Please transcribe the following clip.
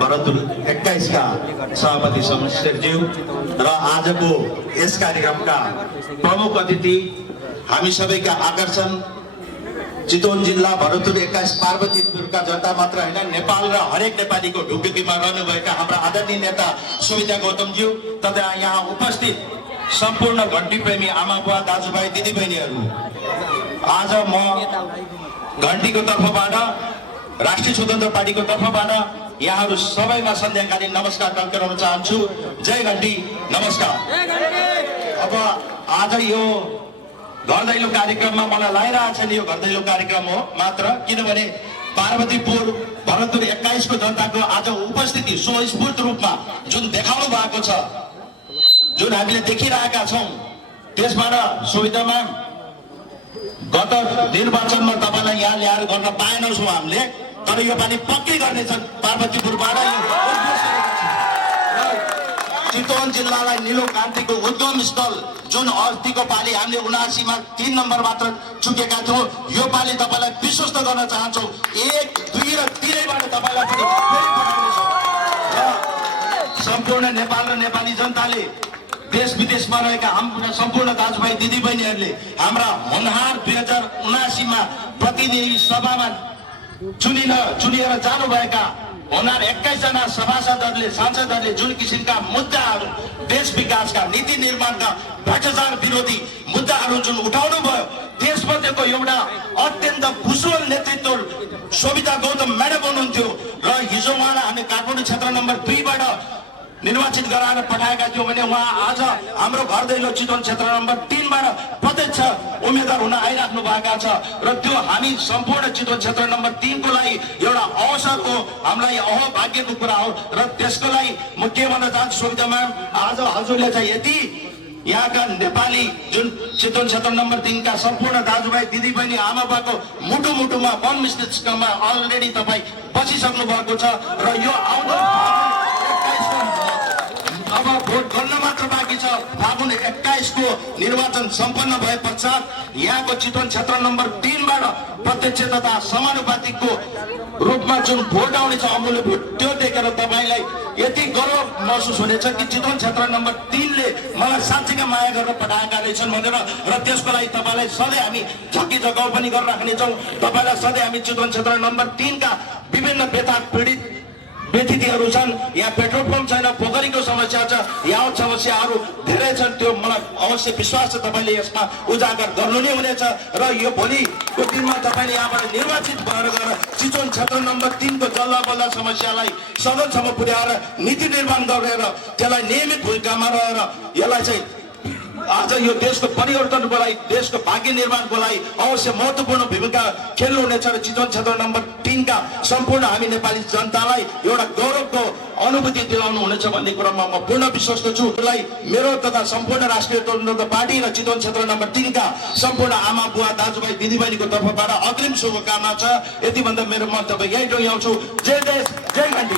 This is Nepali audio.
भरतपुर 21 का सभापति समशेरज्यू र आजको यस कार्यक्रमका प्रमुख अतिथि हामी सबैका आकर्षण चितवन जिल्ला भरतपुर 21 पार्वतीपुरका जनता मात्र हैन नेपाल र हरेक नेपालीको ढुकढुकीमा रहनुभएका हाम्रा आदरणीय नेता सुविधा गौतमज्यू तथा यहाँ उपस्थित सम्पूर्ण घण्टी प्रेमी आमा बुवा दाजुभाइ दिदीबहिनीहरू आज म घण्टीको तर्फबाट राष्ट्रिय स्वतन्त्र पार्टीको तर्फबाट यहाँहरू सबैमा सन्ध्याकालीन नमस्कार टक्राउन चाहन्छु। जय घण्टी, नमस्कार। अब आज यो घर दैलो कार्यक्रममा मलाई लागिरहेछ नि, यो घर दैलो कार्यक्रम हो मात्र, किनभने पार्वतीपुर भरतपुर 21 को जनताको आज उपस्थिति स्वस्फूर्त रूपमा जुन देखाउनु भएको छ, जुन हामीले देखिरहेका छौं, त्यसबाट सुविधा म्याम गत निर्वाचनमा तपाईलाई यहाँ ल्याएर गर्न पाएनौं छौं हामीले, तर यो पानी पक्कै गर्नेछ। पार्वतीपुरबाट चितवन जिल्लालाई नीलो क्रान्तिको उद्गम स्थल जुन अस्तिको पाली हामीले 79 मा 3 नम्बर मात्र चुकेका थियौं, यो पाली तपाईलाई विश्वस्त गर्न चाहन्छौं 1, 2 र 3 बाट तपाईलाई पनि फेरि पठाउनेछौं। सम्पूर्ण नेपाल र नेपाली जनताले देश विदेशमा रहेका हाम्रा सम्पूर्ण दाजुभाइ दिदीबहिनीहरूले हाम्रा होनहार 2079 मा प्रतिनिधि सभामा चुनिएर जानुभएका होनहार 21 जना सभासदहरूले सांसदहरूले जुन किसिमका मुद्दाहरू देश विकासका नीति निर्माणका भ्रष्टाचार विरोधी मुद्दाहरू जुन उठाउनु भयो, त्यसमध्येको एउटा अत्यन्त कुशल नेतृत्व सुविधा गौतम म्याडम हुनुहुन्थ्यो र हिजो उहाँलाई हामी काठमाडौँ क्षेत्र नम्बर 2 बाट निर्वाचित गराएर पठाएका थियौं भने उहाँ आज हाम्रो घर दैलो चितवन क्षेत्र नम्बर 3 बाट प्रत्यक्ष उम्मेदवार हुन आइराख्नु भएका छ र त्यो हामी सम्पूर्ण चितवन क्षेत्र नम्बर 3 को लागि एउटा अवसर हो, हामीलाई अहोभाग्यको कुरा हो र त्यसको लागि म के भन्न चाहन्छु सुविधा म्याम, आज हजुरले चाहिँ यति यहाँका नेपाली जुन चितवन क्षेत्र नम्बर 3 का सम्पूर्ण दाजुभाइ दिदीबहिनी आमा बाबाको मुटुमा वन मस्तिष्कमा अलरेडी तपाई बसिसक्नु भएको छ र यो आउँदो अब भोट गर्न मात्र बाँकी छ। फागुन 21 को निर्वाचन सम्पन्न भए पश्चात यहाँको चितवन क्षेत्र नम्बर 3 बाट प्रत्यक्ष तथा समानुपातिकको रूपमा जुन भोट आउनेछ अमूल्य भोट, त्यो देखेर तपाईलाई यति गर्व महसुस हुनेछ कि चितवन क्षेत्र नम्बर 3 ले मलाई साँच्चैका माया गरेर पठाएका रहेछन् भनेर र त्यसको लागि तपाईलाई सधैँ हामी झक्की जगाउ पनि गरिराख्नेछौँ। तपाईलाई सधैँ हामी चितवन क्षेत्र नम्बर 3 का विभिन्न पीडित व्यतिथिहरू छन्, यहाँ पेट्रोल पम्प छैन, पोखरीको समस्या छ, यहाँ समस्याहरू धेरै छन्, त्यो मलाई अवश्य विश्वास छ तपाईले यसमा उजागर गर्नु नै हुनेछ र यो भोलिको दिनमा तपाईले यहाँबाट निर्वाचित भएर गएर चितवन क्षेत्र नम्बर 3 को जल्ला बल्ला समस्यालाई सदनसम्म पुर्याएर नीति निर्माण गरेर त्यसलाई नियमित भूमिकामा रहेर यसलाई चाहिँ आज यो देशको परिवर्तनको लागि, देशको भाग्य निर्माणको लागि अवश्य महत्त्वपूर्ण भूमिका खेल्नुहुनेछ र चितवन क्षेत्र नम्बर 3 का सम्पूर्ण हामी नेपाली जनतालाई एउटा गौरवको अनुभूति दिलाउनु हुनेछ भन्ने कुरामा म पूर्ण विश्वस्त छु। मेरो तथा सम्पूर्ण राष्ट्रिय स्वतन्त्र पार्टी र चितवन क्षेत्र नम्बर 3 का सम्पूर्ण आमा बुवा दाजुभाइ दिदीबहिनीको तर्फबाट अग्रिम शुभकामना छ। यति भन्दा मेरो मन्तव्य यही टोक्याउँछु। जय देश, जय घण्टी।